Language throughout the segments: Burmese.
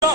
Cái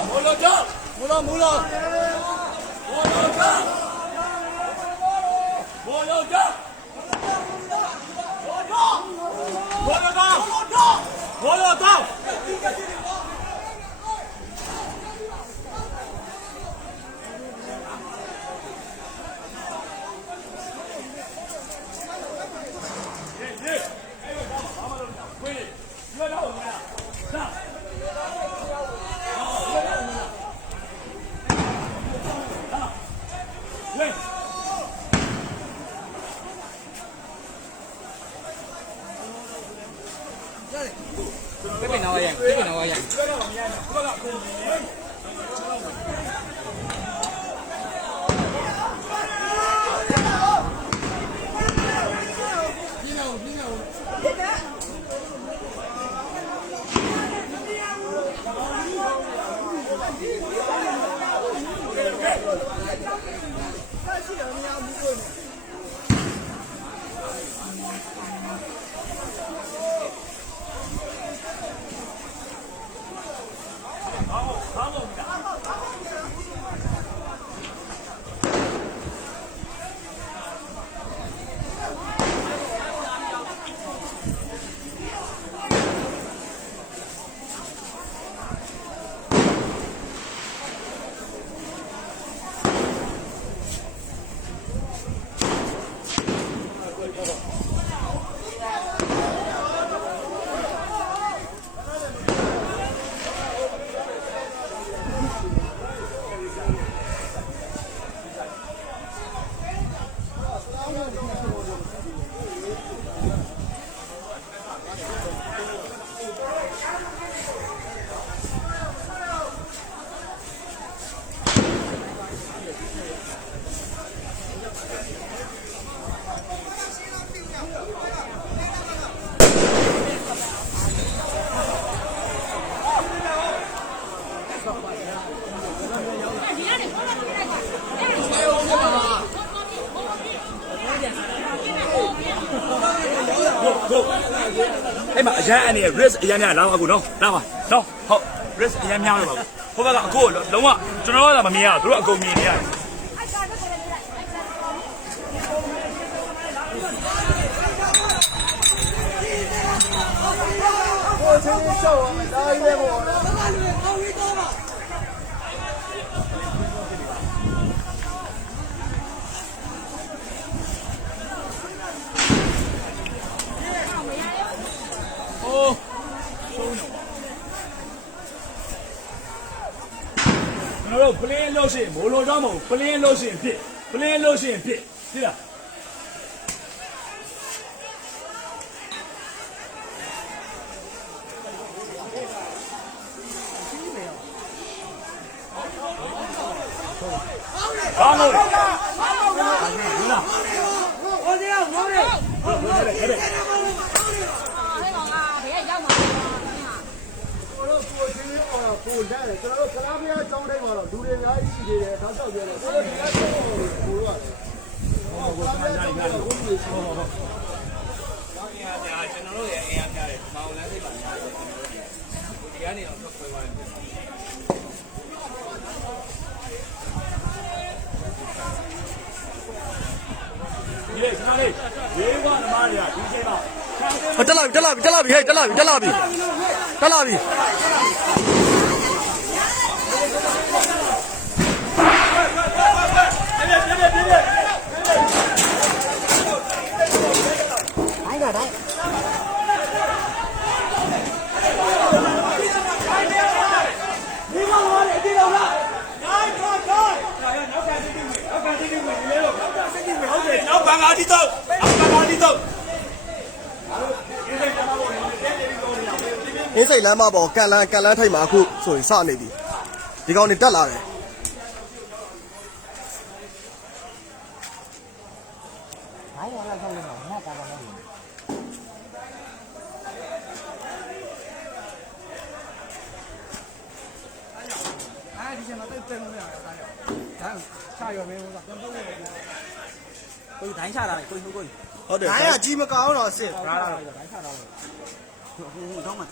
nào vậy? Cái nào vậy? Em mà giá anh này risk giá nhà nào cũng đâu họ risk giá nhau rồi mà không phải là cô đúng không chúng nó là mà mía tụi nó cô mía này nó plane lô xịn bố lô đó mà plane lô xịnผิด plane lô xịnผิดthế à Ba người. Đúng nào. Ngồi đi. Ngồi đi. Cô ra đấy, cái lá bia trong đây mà đủ để ngay gì để tháo sao vậy? Cái lá bia cô rồi. Nhà cho nó rồi em này, màu lá thì bản này. Cái này nó không phải hoàn. Ye, chúng ta đi. Ye qua là mà đi, đi chơi nào. Chân lại bị. Anh say lắm mà bỏ cạn lan thay mà khu rồi sao này đi con nàyတက်lại này Tôi đánh xa này, tôi. Đánh à chi mà cao rồi xịt. Đánh xa rồi. Không mà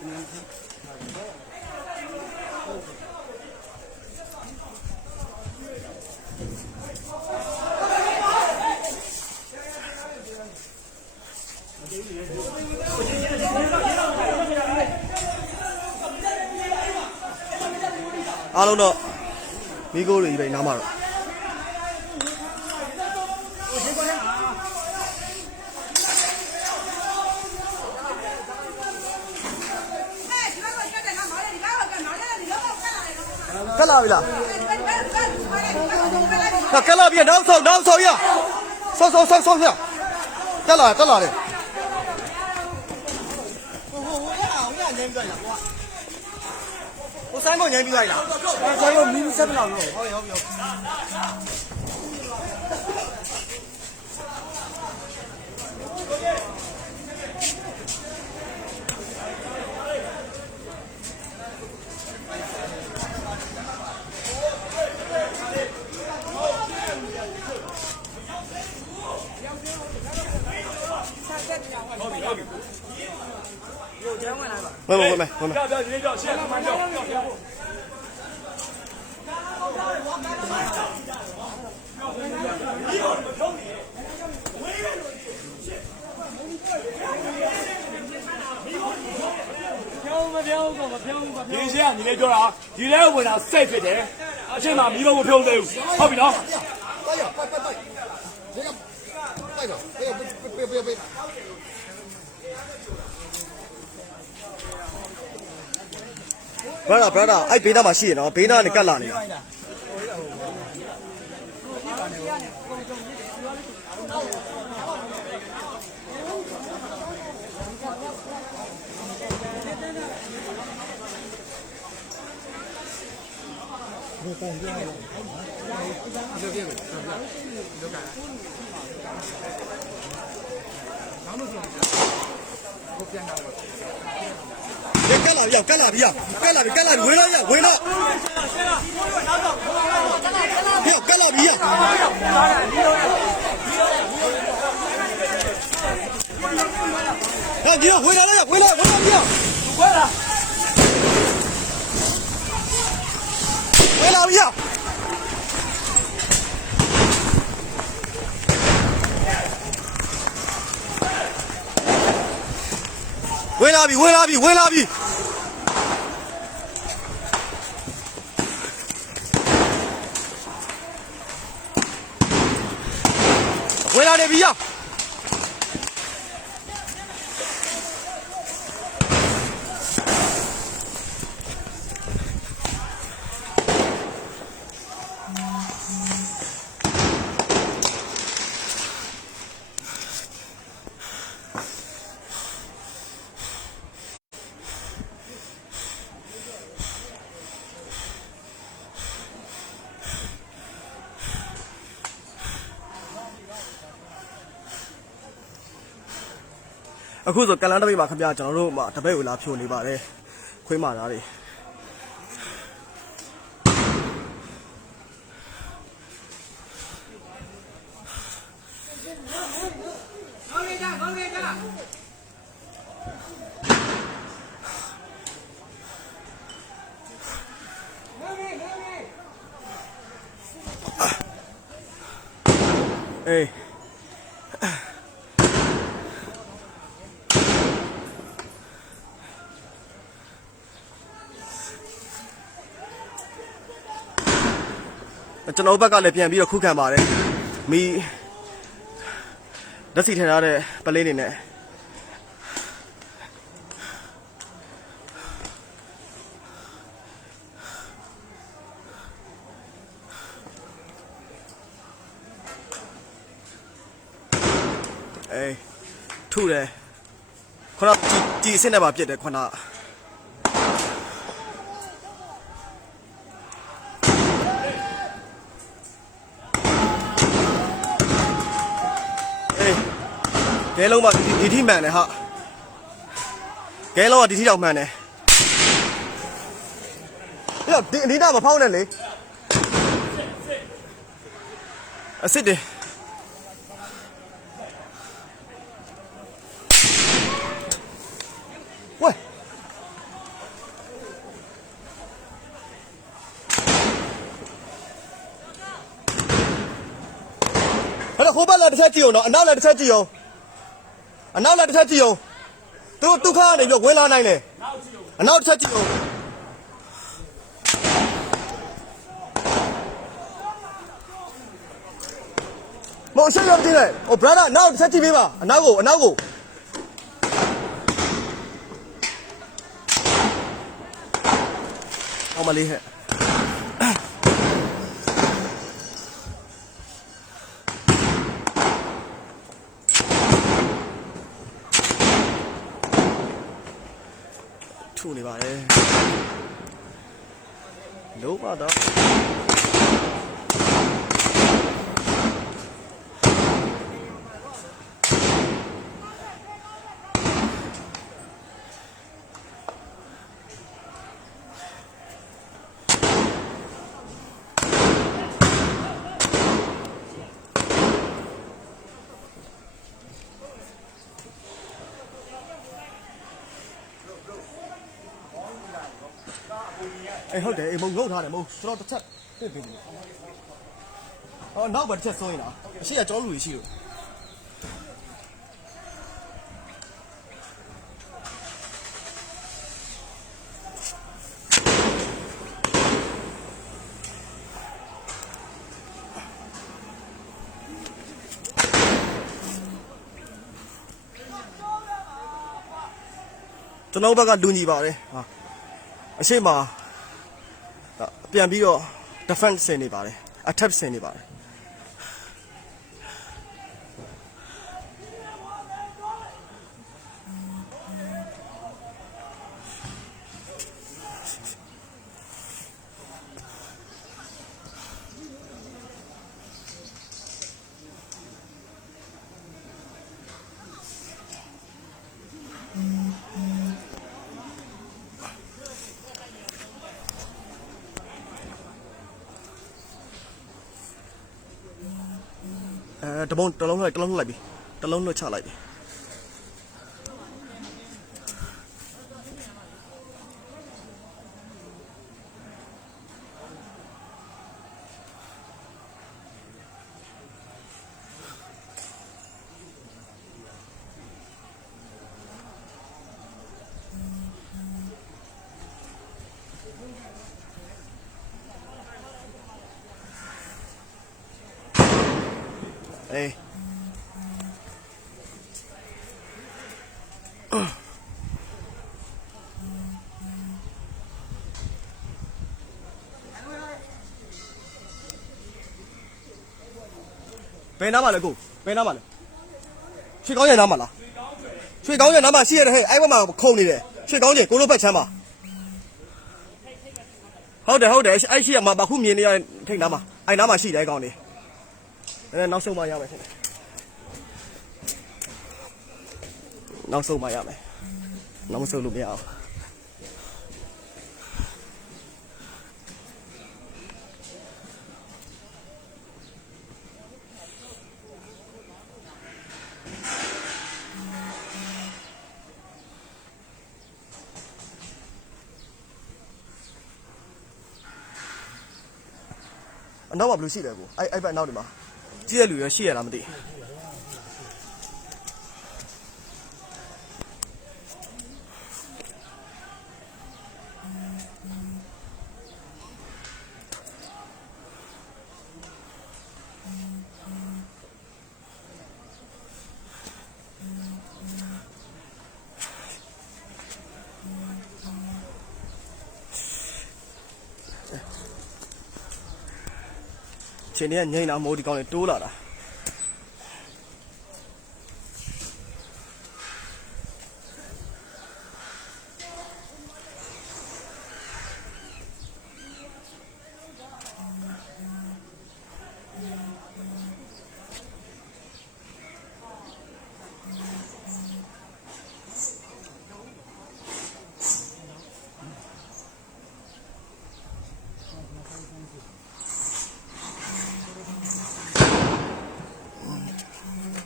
အားလုံးတော့မိကိုတွေပဲနားမှာတော့ကလာပြီလားကလာပြီနောက်ဆုံးရဆောက်ရကလာတယ်我三个人比较大，三个迷你车不了了。好。喂，不要，直接叫，现在慢叫。你先，你来叫啊！你来问他谁ဖြစ်တယ်။အချိန်မှာမိဘကိုဖြုံးသေးဘူး။ဟုတ်ပြီနော်။brother အဲ့ဘေးနားမှာရှိရနော်ဘေးနားနဲ့ကတ်လာနေတာကတ်လာပြီဝင်လာဟေ့ကတ်လာပြီဟာဒီဝင်လာပြီဝင်လာပြီနေပြီအခုဆိုကလန်းတပိတ်မှာခင်ဗျာကျွန်တော်တို့တပိတ်ကိုလာဖြိုနေပါတယ်ခွေးမာသားတွေအေးကျွန်တော်ဘက်ကလည်းပြန်ပြီးတော့ခုခံပါတယ်မီဓာတ်စီထည့်ထားတဲ့ပလေးတွေနဲ့အေးထုတယ်ခုနကြည်စင်းနဲ့ပါပြစ်တယ်ခုနကဲလုံးမှာဒီထိမှန်တယ်ဟာကဲလုံးကဒီထိတော့မှန်တယ်ဒီအနီးနားမဖောင်းနဲ့လေအစ်စ်တယ်ဝဲဟဲ့ဟိုဘက်လည်းတစ်ချက်ကြည့်အောင်နော်အနောက်လည်းတစ်ချက်ကြည့်အောင်အနောက်လည်းတစ်ချက်ကြည့်အောင်သူတို့ဒုက္ခကနေပြီးဝင်လာနိုင်တယ်အနောက်တစ်ချက်ကြည့်အောင် အရှိရမတင်နဲ့ဟို brother နောက်တစ်ချက်ကြည့်ပေးပါအနောက်ကိုအောင်မလေးဟဲ့ထူနေပါတယ်လုံးပါတော့哎，好的，冇搞他的，冇，知道得出，对对对。哦，နောက်ပါတစ်ချက်စိုးရင်လားအရှိကကျွန်တော်လူကြီးရှိလို့ကျွန်တော်ဘက်ကလူညီပါတယ်ဟာအရှိမပြန်ပြီးတော့ defense ဆင်နေပါတယ် attack ဆင်နေပါတယ်တလုံးလွှတ်လိုက်ပြီတလုံးလွှတ်ချလိုက်ပြီအေးဘယ်နားမှာလဲကိုဘယ်နားမှာလဲရွှေကောင်းကျင်နားမှာလားရွှေကောင်းကျင်နားမှာရှိရတဲ့ဟဲ့အဲ့ဘက်မှာခုံနေတယ်ရွှေကောင်းကျင်ကိုလိုဘက်ချမ်းပါဟုတ်တယ်အဲ့ရှိရမှာအခုမြင်နေရထိတ်နားမှာအဲ့နားမှာရှိတယ်ကောင်လေးနောက်ဆုံးမှရမယ်နောက်ဆုံးမှရမယ်နောက်မဆုံးလို့မရအောင်အနောက်မှာဘယ်လိုရှိလဲကိုအဲ့ဘက်အနောက်ဒီမှာကြည့်ရလူရရှိရလားမသိချိန်นี้ငိမ့်လာမိုးဒီကောင်လေးတိုးလာတာ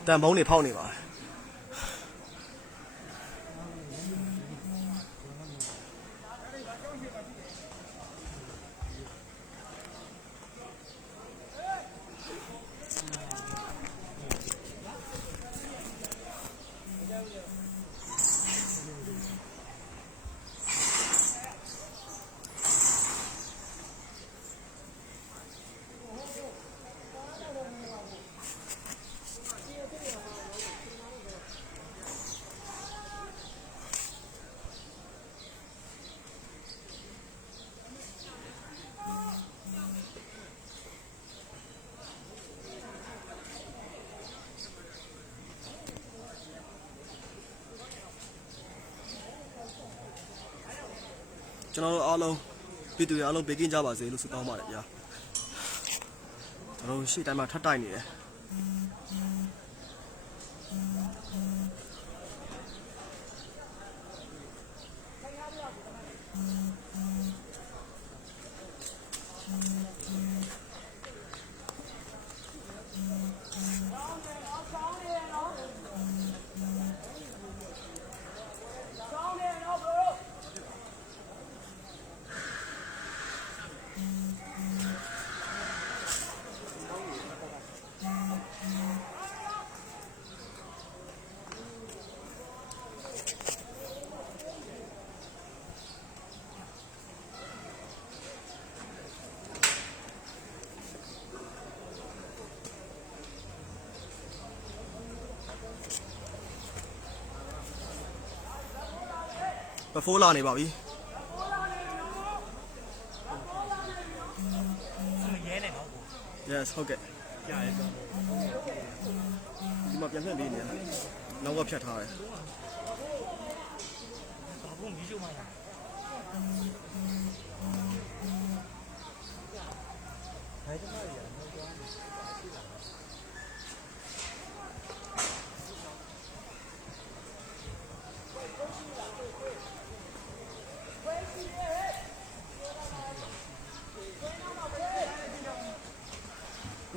တန်ဖုံးတွေဖောက်နေပါ ကျွန်တော်တို့အားလုံးပြည်သူတွေအားလုံးဘေးကင်းကြပါစေလို့ဆုတောင်းပါတယ်ဗျာကျွန်တော်ရှေ့တိုင်းမှာထပ်တိုက်နေတယ်ဘဖိုးလာနေပါပြီရဲနေနော် Yes ဟုတ်ကဲ့ကြားရဲဒီမှာပြန်ပြန်ပေးနေတယ်နောက်ကဖြတ်ထားတယ်ဘာဘုံမီးရှို့မှရင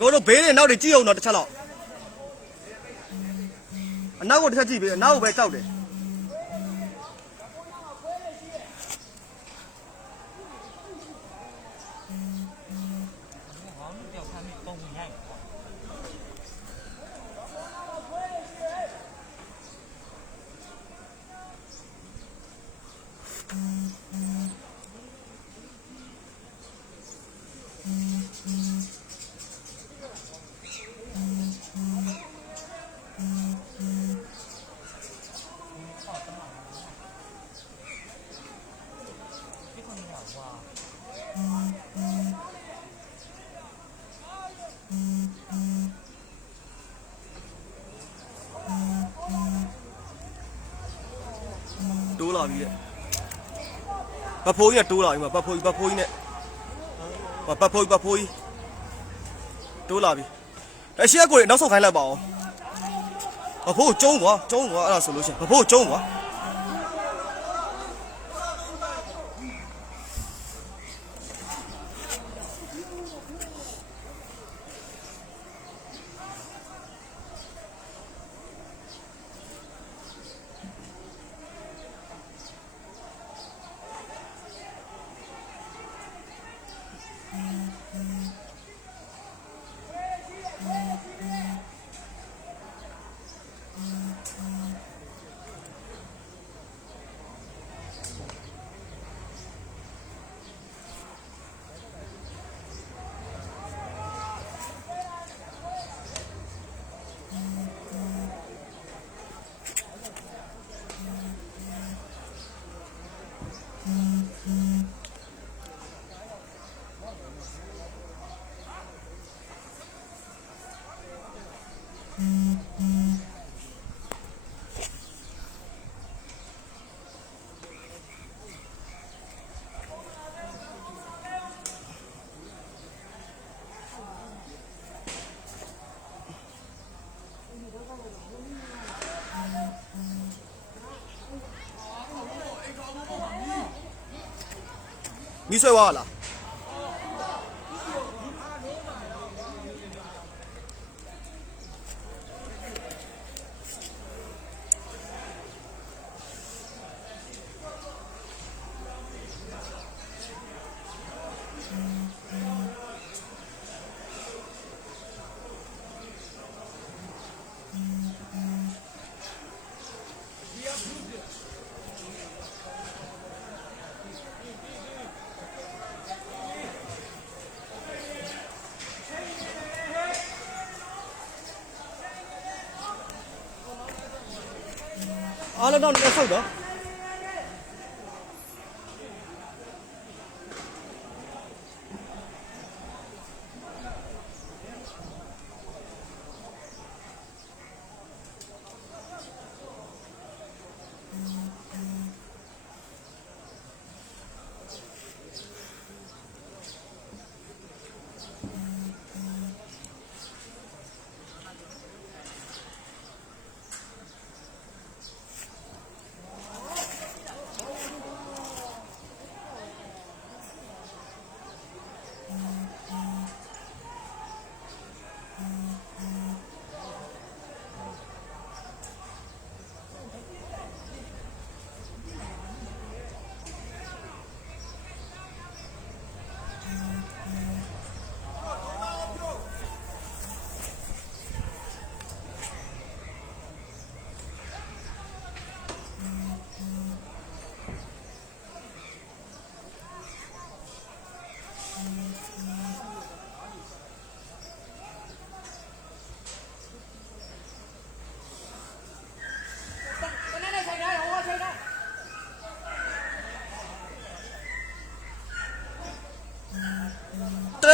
ိုတို့ဘေးနဲ့နောက်တွေကြည့်အောင်တော့တစ်ချက်လောက်အနောက်ကိုတစ်ချက်ကြည့်ပေးအနောက်ကိုပဲတောက်တယ်တိုးလာပြီတဲ့ဘဖိုးကြီးကတိုးလာပြီမှာဘဖိုးကြီးနဲ့ဘဖိုးကြီးတိုးလာပြီအရှိအကိုနောက်ဆုံးခိုင်းလိုက်ပါအောင်ဘဖိုးကျုံးကွာအဲ့ဒါဆိုလို့ရှိရင်ဘဖိုးကျုံးကွာမီးဆွဲသွားလားအားလုံးတော့လည်းဆုတ်တော့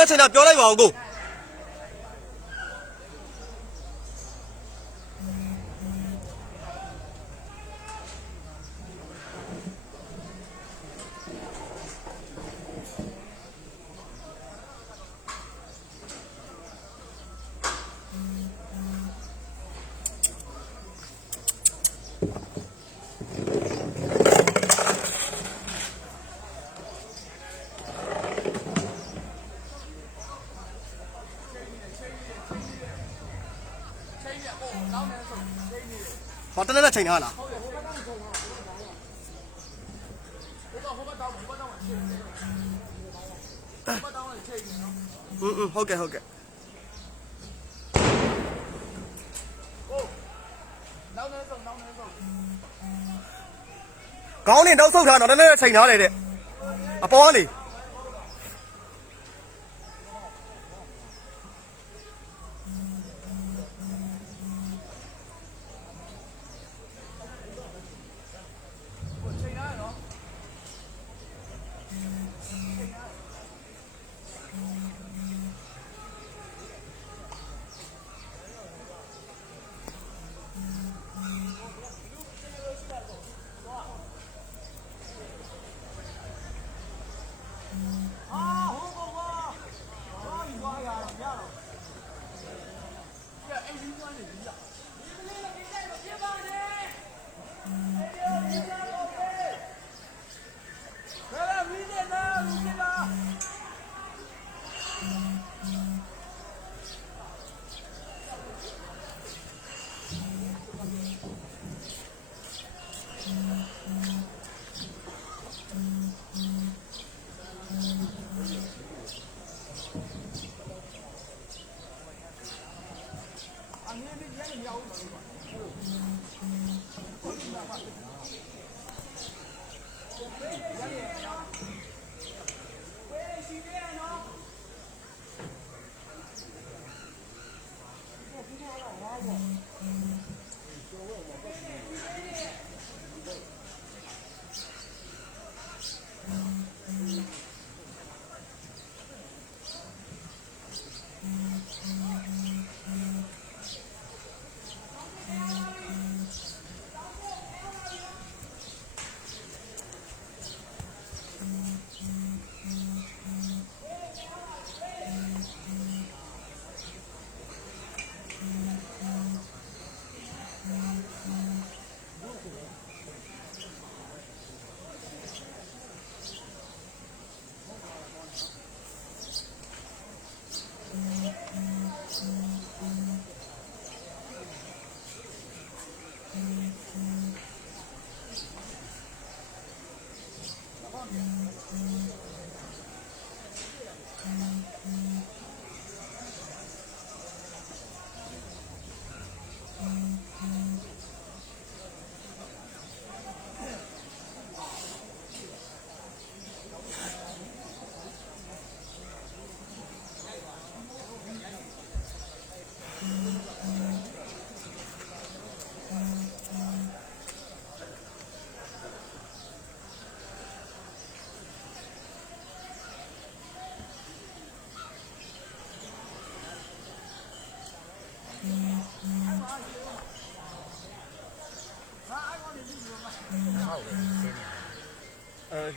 တဲ့ချိန်တော့ပြောလိုက်ပါဦးကိုဘာတလဲနဲ့ချိန်ထားလားဟုတ်ကဲ့ဟုတ်ကဲ့ခေါင်းနဲ့တော့ဆုတ်ထားတော့တလဲနဲ့ချိန်ထားတယ်တဲ့အပေါ်ကနေ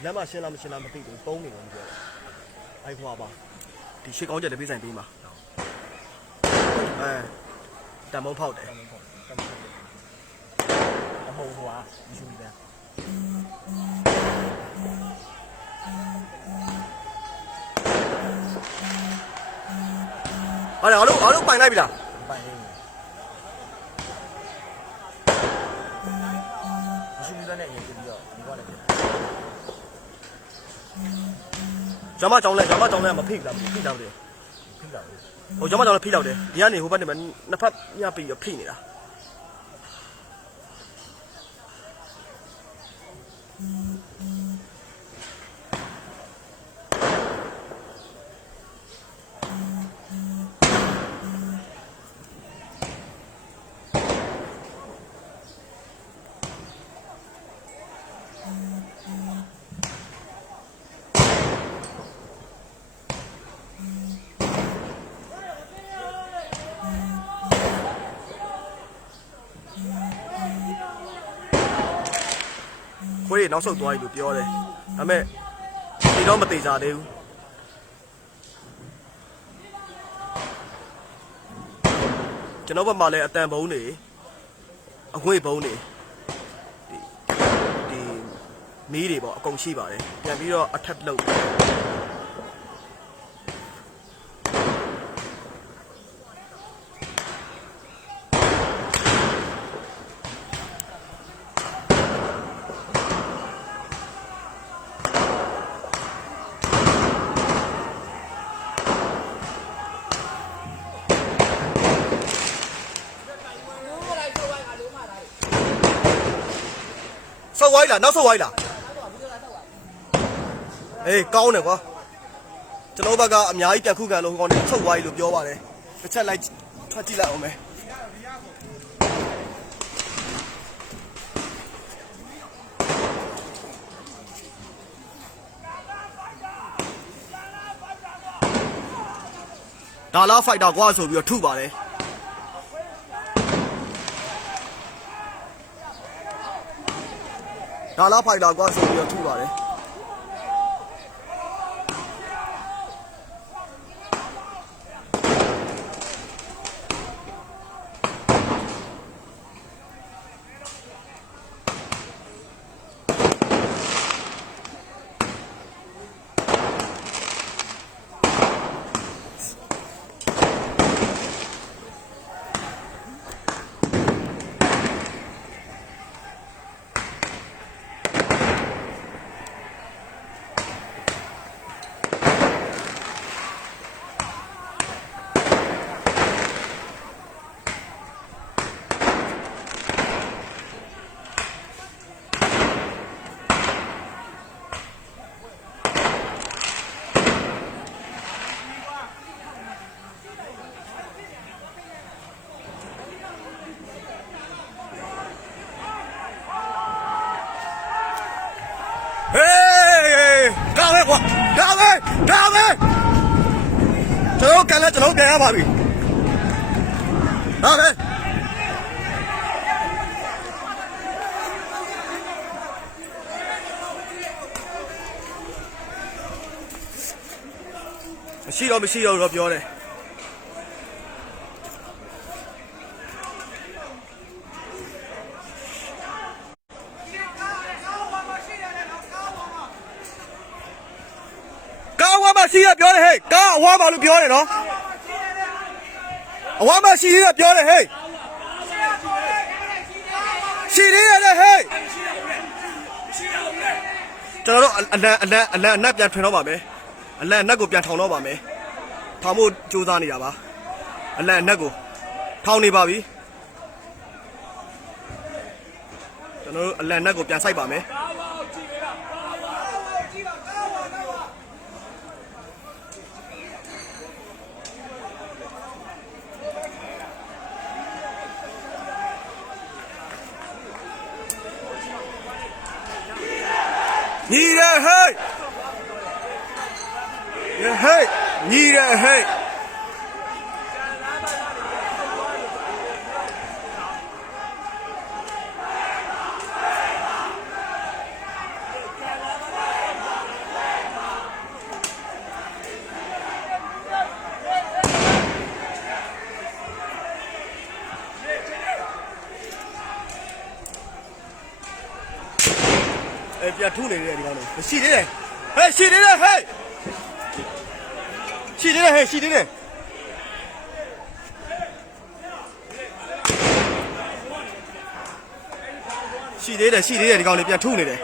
လမ်းမှာရှင်းလားမရှင်းလားမသိဘူးပုံးနေတယ်ပြောအိုက်ဖွာပါဒီရှစ်ကောင်းချက်တပေးဆိုင်ပေးမှာတံမုံဖောက်တယ်တံမုံဟွာမရှိဘူးဗျာအားလုံးပိုင်လိုက်ပြီလားပိုင်နေမရှိဘူးတဲ့နဲ့ရင်ပြီးတော့ဒီကလည်းဂျမကြောင်းလဲမဖိလားဖိတာတယ်ဖိတာဟိုဂျမကြောင်းလဲဖိတော့တယ်ဒီကနေဟိုဘက်နေမှာနှစ်ဖက်ညပြီးဖိနေတာ ကြီးနောက်ဆုတ်သွားပြီလို့ပြောတယ်ဒါပေမဲ့ဒီတော့မသေးကြသေးဘူးကျွန်တော်ဘက်မှာလည်းအတန်ဘုံနေအငွေ့ဘုံနေဒီမီးတွေပေါ့အကုန်ရှိပါတယ်ပြန်ပြီးတော့အထက်လုပ်ဆောက်ဝိုင်းလားနောက်ဆောက်ဝိုင်းလားအေးကောင်းတယ်ကွာကျွန်တော်ဘက်ကအများကြီးပြန်ခုခံလို့ကောင်းတယ်ဆောက်ဝိုင်းလို့ပြောပါတယ်တစ်ချက်လိုက်ထွက်ကြည့်လိုက်အောင်မယ်ဒါလားဖိုက်တာကွာဆိုပြီးတော့ထုပါတယ်ဒါလားဖိုက်တာကွာဆိုပြီးတော့ထုပါတယ်ကျွန်တော်ကန်လဲကျွန်တော်ပြန်ရပါပြီဟာလေမရှိတော့ပြောတယ်ရှိရပြောတယ်ဟဲ့ကားအဝါပါလို့ပြောတယ်နော်အဝါမရှိရပြောတယ်ဟဲ့ရှိရတယ်ဟဲ့ကျွန်တော်တို့အနက်ပြန်ထွင်တော့ပါမယ်အနက်ကိုပြန်ထောင်တော့ပါမယ်ထောင်ဖို့ကြိုးစားနေတာပါအနက်ကိုထောင်နေပါပြီကျွန်တော်တို့အနက်ကိုပြန်စိုက်ပါမယ်ညီရဟဲ့ညီရဟဲ့ပြန်ထုနေတယ်ဒီကောင်လေးရှိသေးတယ်ဟဲ့ရှိသေးတယ်ဟဲ့ရှိသေးတယ်ဟဲ့ရှိသေးတယ်ဒီကောင်လေးပြန်ထုနေတယ်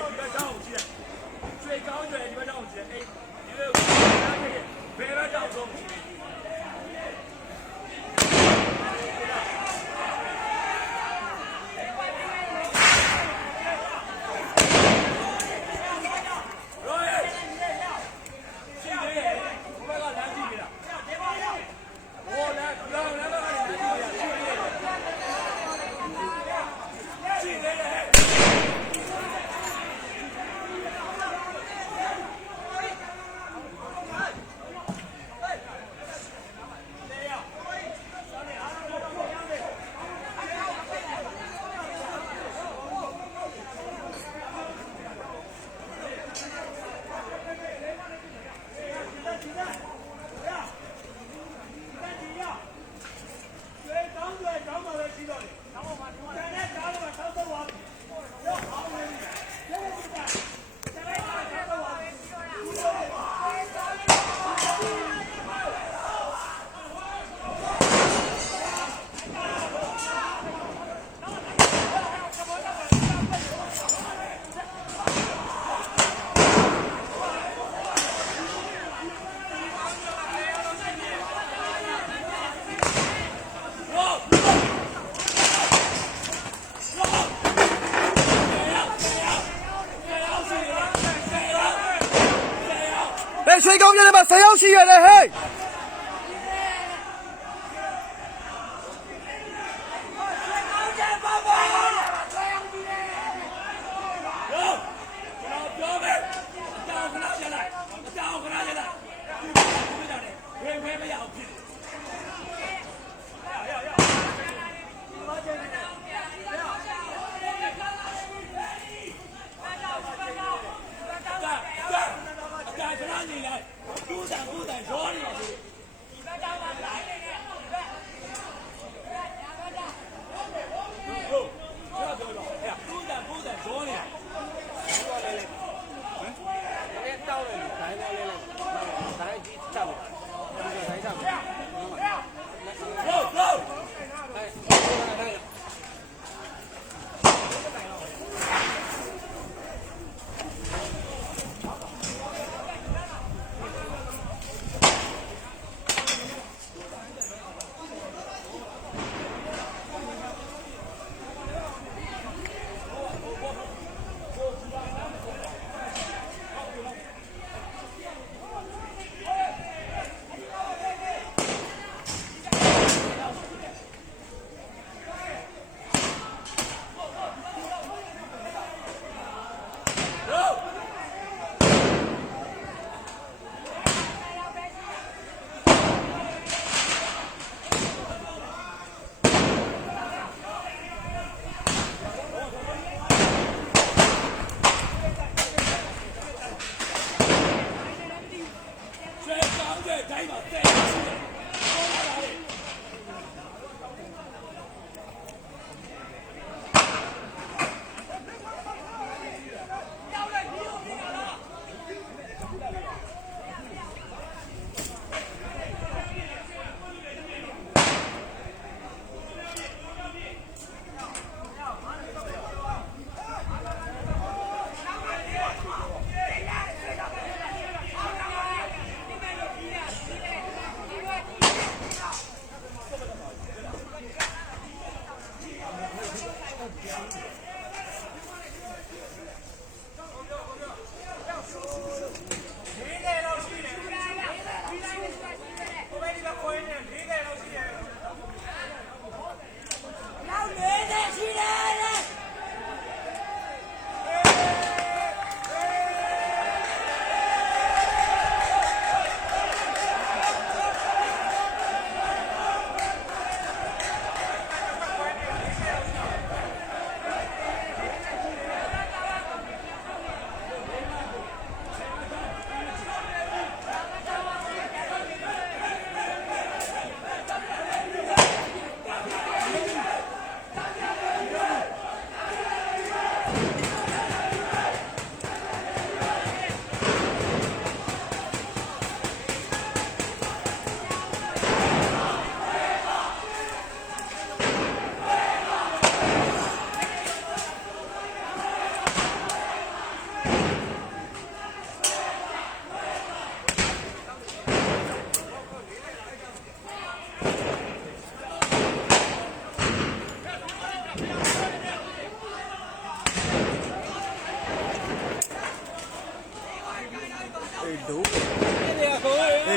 ရှိရလဲဟဲ့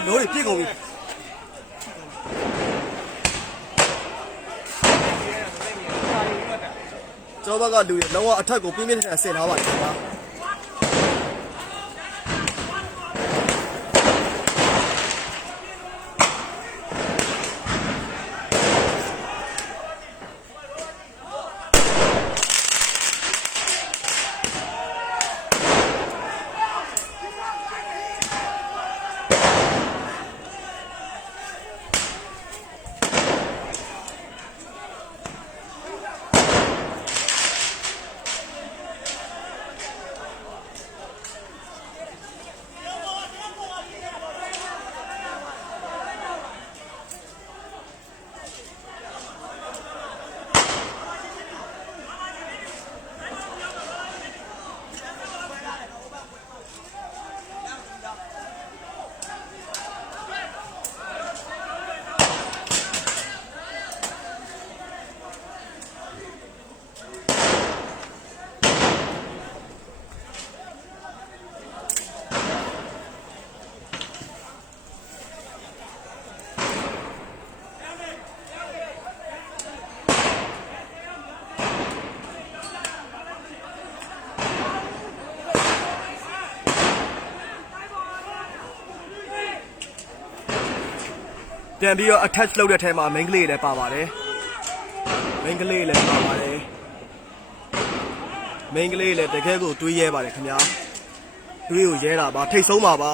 လို့တွေပြည့်ကုန်ပြီကျောဘက်ကလူတွေလုံးဝအထက်ကိုပြင်းပြင်းထန်ထန်ဆင်ထားပါတယ်ခင်ဗျာ ပြန်ပြီးတော့ attach လုပ်တဲ့ထဲမှာ main ကလေးလည်းပါပါတယ် main ကလေးလည်းပါပါတယ် main ကလေးလည်းတကယ်ကိုတွေးရဲပါတယ်ခင်ဗျာတွေးကိုရဲတာပါထိတ်ဆုံးပါပါ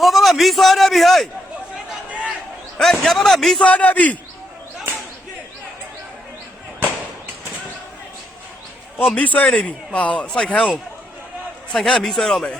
ဟိုဘက်ကမီးဆွဲနေပြီဟေးညဘက်ကမီးဆွဲနေပြီမီးဆွဲနေပြီဟာစိုက်ခန်းကမီးဆွဲတော့မယ်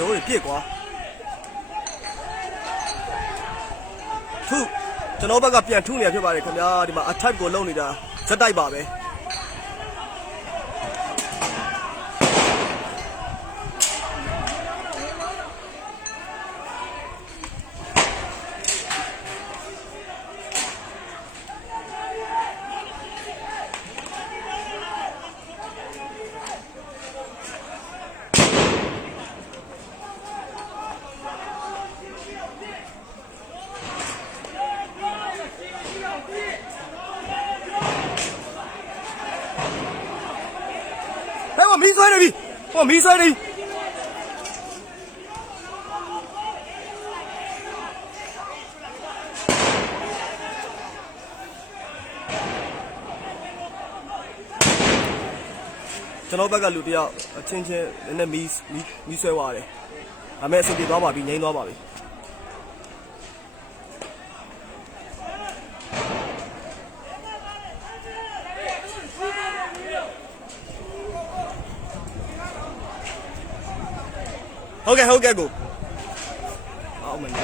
တို့ပြည့်ကွာထုကျွန်တော်ဘက်ကပြန်ထုနေရဖြစ်ပါတယ်ခင်ဗျာဒီမှာ attack ကိုလုံနေတာဇက်တိုက်ပါပဲမီးဆွဲနေပြီမီးဆွဲနေပြီကျွန်တော်ဘက်ကလူတယောက်အချင်းချင်းနည်းနည်းမီးဆွဲသွားတယ်ဒါပေမဲ့အဆင်ပြေသွားပါပြီငြိမ်းသွားပါပြီဟုတ်ကဲ့ကိုအော်မင်းဒါ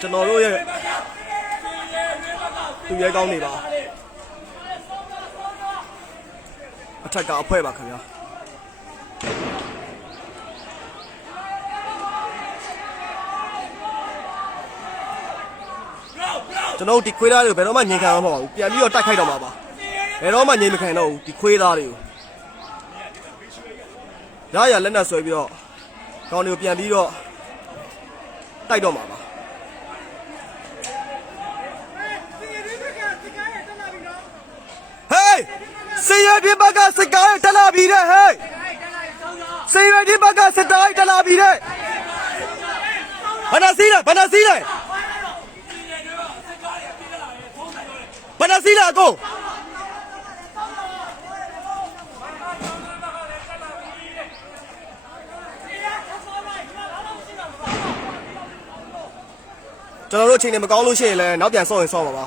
ကျွန်တော်တို့ရဲ့သူရဲကောင်းနေပါအထက်ကအဖွဲပါခင်ဗျာကျွန်တော်ဒီခွေးသားတွေကိုဘယ်တော့မှငြိမ်ခံတော့မှာပါဘူးပြန်ပြီးတော့တိုက်ခိုက်တော့မှာပါဘယ်တော့မှငြိမ်မခံတော့ဘူးဒီခွေးသားတွေကိုရလက်နဲ့ဆွဲပြီးတော့ကောင်းတွေကိုပြန်ပြီးတော့တိုက်တော့မှာပါဟေးစေရဒီဘက်ကစကားတက်လာပြီတဲ့ဟေးစေရဒီဘက်ကစကားတက်လာပြီတဲ့ဘာနာစီးလဲဘယ်နာစီးလာကိုကျွန်တော်တို့အချိန်နဲ့မကောင်းလို့ရှိရင်လည်းနောက်ပြန်ဆော့ရင်ဆော့ပါပါ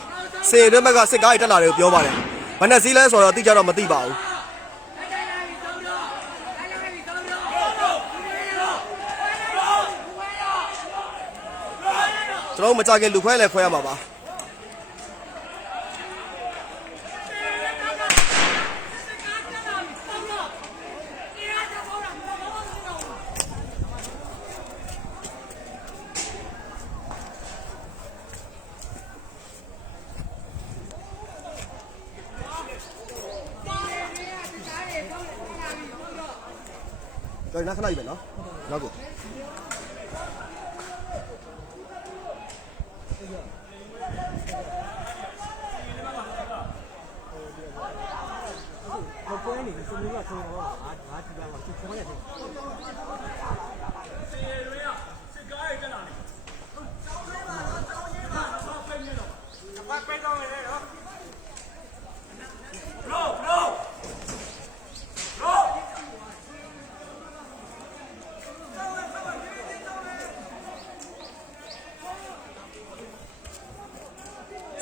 စေရဘက်ကစစ်ကားတွေတက်လာတယ်ကိုပြောပါတယ်ဘယ်နဲ့စီးလဲဆိုတော့တိကျတော့မသိပါဘူးကျွန်တော်မကြခင်လူခွဲလည်းခွဲရမှာပါ저희 나가나 이베나 나고 ပွဲနေစနေကဆုံးတော့ငါကြည့်ရမှာသူခေါ်ရတယ်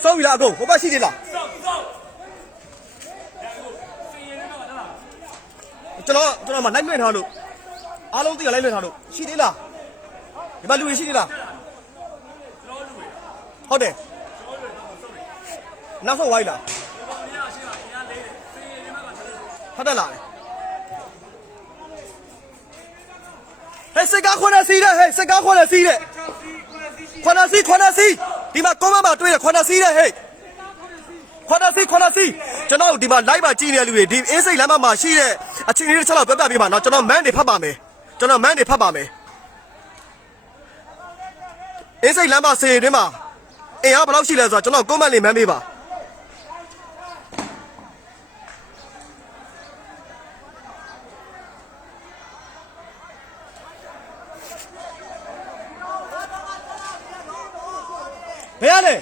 收ပြီလားအကုန်ဟိုဘက်ရှိသေးလားကျွန်တော်မှလိုက်လွှင့်ထားလို့အားလုံးသိရလိုက်လွှင့်ထားလို့ရှိသေးလားဒီမှာလူတွေရှိသေးလားဟုတ်တယ်နောက်ဆုံးဝိုင်းလားဟုတ်တယ်လားဟဲ့စကားခွန်းစီးတဲ့ဟဲ့စကားခွန်းစီးတဲ့ခွန်းစီးဒီမှာကောမမှာတွေ့ရခွန်းစီးတဲ့ဟဲ့ခွန်းစီးကျွန်တော်ဒီမှာ live မှာကြည့်နေတဲ့လူတွေဒီအေးစိတ်လမ်းမှာရှိတဲ့အချိန်လေးတစ်ချက်လောက်ပြပြပေးပါနော်ကျွန်တော် man တွေဖတ်ပါမယ်အေးစိတ်လမ်းမှာစေတွင်းမှာအင်အားဘယ်လောက်ရှိလဲဆိုတော့ကျွန်တော် comment လေး man ပေးပါဘယ်ရလဲ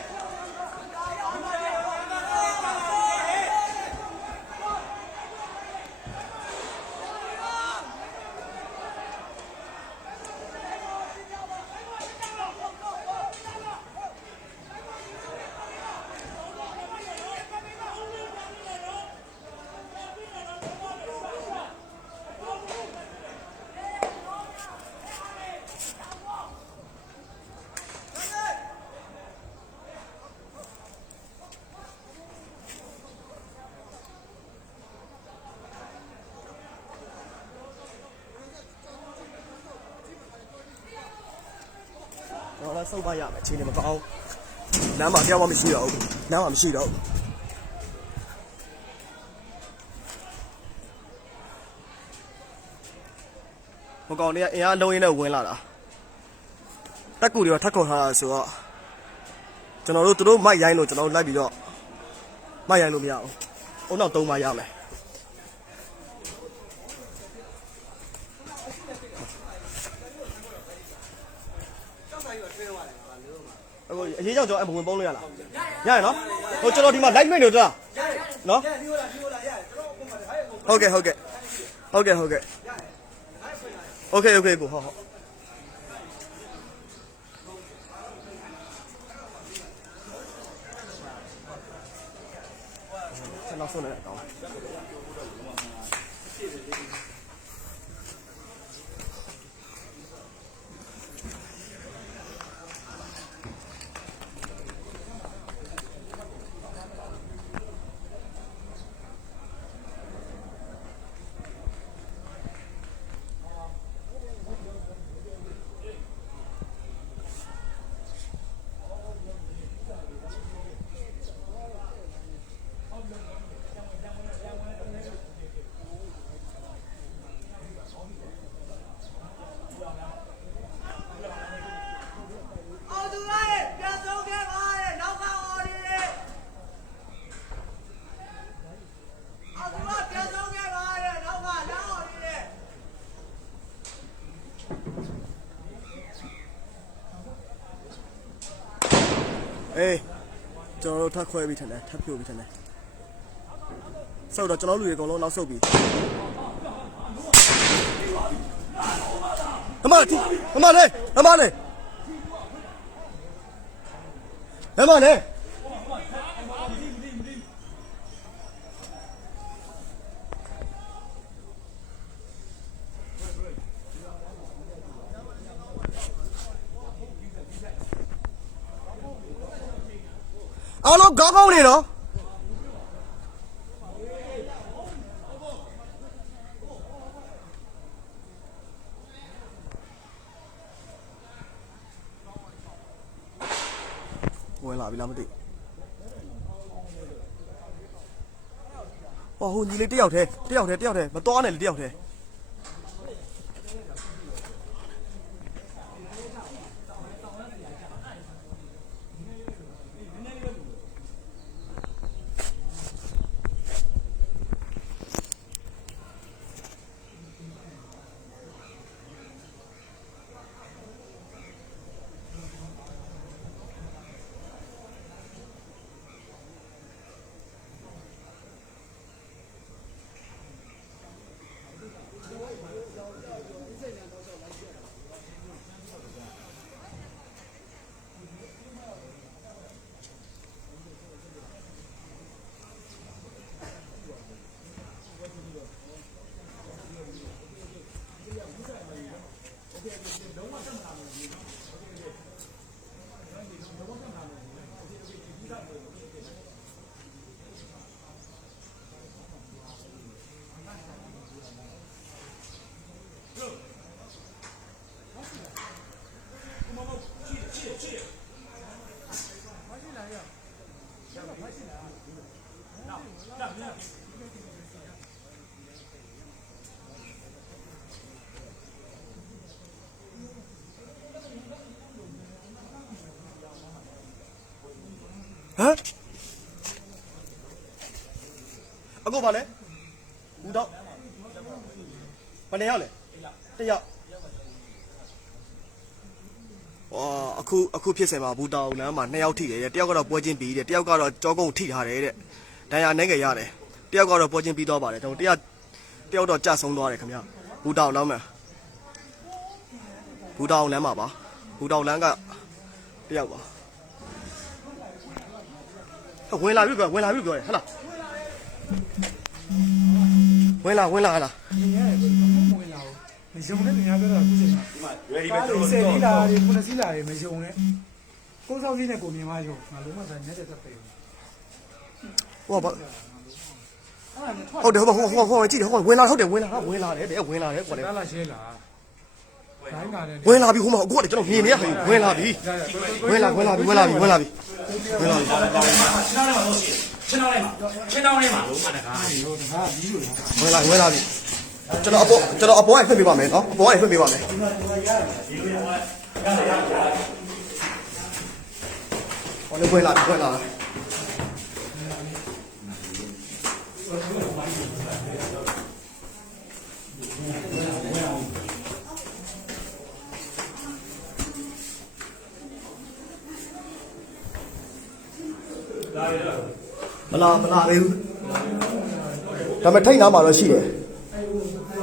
တော့လည်းစုပ်ပါရမယ်အချိန်တွေမကောင်းလမ်းမှာတယောက်မှမရှိတော့ဘူးလမ်းမှာမရှိတော့ဘူးဟိုကောင်တွေကအင်အားလုံးရင်းနဲ့ဝင်လာတာတက်ကူတွေကထပ်ခေါ်ထားတာဆိုတော့ကျွန်တော်တို့သူတို့မိုက်ရိုင်းလို့ကျွန်တော်တို့လိုက်ပြီးတော့မိုက်ရိုင်းလို့မရဘူးအုံနောက်3ပါရမယ်အခုအရေးကြောင့်ကျွန်တော်အဝင်ပုံးလို့ရလားရရနော်ဟိုကျွန်တော်ဒီမှာ live လွှင့်နေတော့နော်ဟုတ်ကဲ့ကိုဟုတ်ကျွန်တော်ဆုံးနေတော့အေးကျွန်တော်တို့ထပ်ခွဲပြီးထင်တယ်ထပ်ဖြိုးပြီးထင်တယ်ဆောက်တော့ကျွန်တော်လူတွေအကုန်လုံးနောက်ဆုတ်ပြီးဓမ္မလေးအားလုံးကောင်းနေနော်ဝင်လာပြီလားမသိဟိုညီလေးတယောက်တည်းမတော်နဲ့လေတယောက်တည်း မ်အခုပါလေဘူးတော့ဘယ်နေရောက်လဲတယောက်အခုဖြစ်စင်မှာဘူးတောင်လမ်းမှာ2ယောက်ထိတယ်တဲ့တယောက်ကတော့ပွဲချင်းပြီးတဲ့တယောက်ကတော့ကြောကုန်းထိထားတယ်တဲ့ဒဏ်ရာနဲ့ကြရတယ်တယောက်ကတော့ပွဲချင်းပြီးတော့ပါတယ်တော့တယောက်တော့ကြဆုံးသွားတယ်ခင်ဗျဘူးတောင်လမ်းမှာဘူးတောင်လမ်းမှာပါဘူးတောင်လမ်းကတယောက်ပါဝင်လာပြီပြောတယ်ဟုတ်လားဝင်လာဟလား没用的，人家在那不行啊。谁地啦的，不能谁啦的，没用的。多少钱的过年嘛用，那路嘛在人家在背。哇不，ဟုတ်တယ်ကြည့်တယ်ဝင်လာတယ်ဝင်လာတယ်ကွာလေ咱那些啦，咱家的。ဝင်လာပြီဟိုမှာအခုကကျွန်တော်မြင်နေရဟိုဝင်လာပြီချင်းတောင်းလေးမှာချင်းတောင်းလေးမှာလုံးမတကားဝင်လာပြီကျွန်တော်အပေါ်ကနေဖွင့်ပေးပါမယ်နော်အပေါ်ကနေဖွင့်ပေးပါမယ်ဟောလေဝင်လာမလာသေးဘူးဒါပေမဲ့ထိတ်နာမှာတော့ရှိတယ်ခ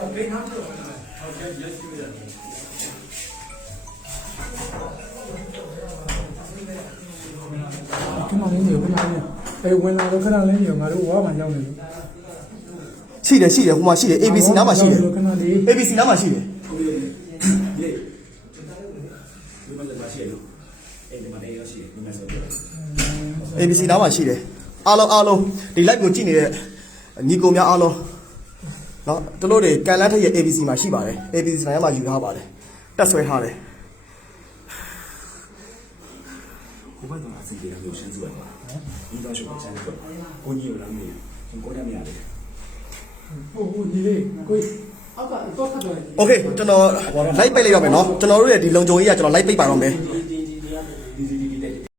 ဏလေးနေခဏလေးဝင်လာတော့ခဏလေးနေငါတို့ဝါမှရောက်နေလို့ရှိတယ်ဟိုမှာရှိတယ် ABC နားမှာရှိတယ် ABC နားမှာရှိတယ်ABC နားမှာရှိတယ်အားလုံးဒီ live ကိုကြည့်နေတဲ့ညီကိုများအားလုံးနော်တို့တွေကန်လန်းထက်ရဲ့ ABC မှာရှိပါတယ် ABC နားမှာယူထားပါတယ်တက်ဆွဲထားတယ်我们从哪自己的有生出来的？应该是我生出来，我你有能力，从国家面的。你嘞，贵，啊个多看着。Okay ကျွန်တော် live ပိတ်လိုက်ရမယ်နော်ကျွန်တော်တို့ရဲ့ဒီလုံခြုံရေးကကျွန်တော် live ပိတ်ပါတော့မယ်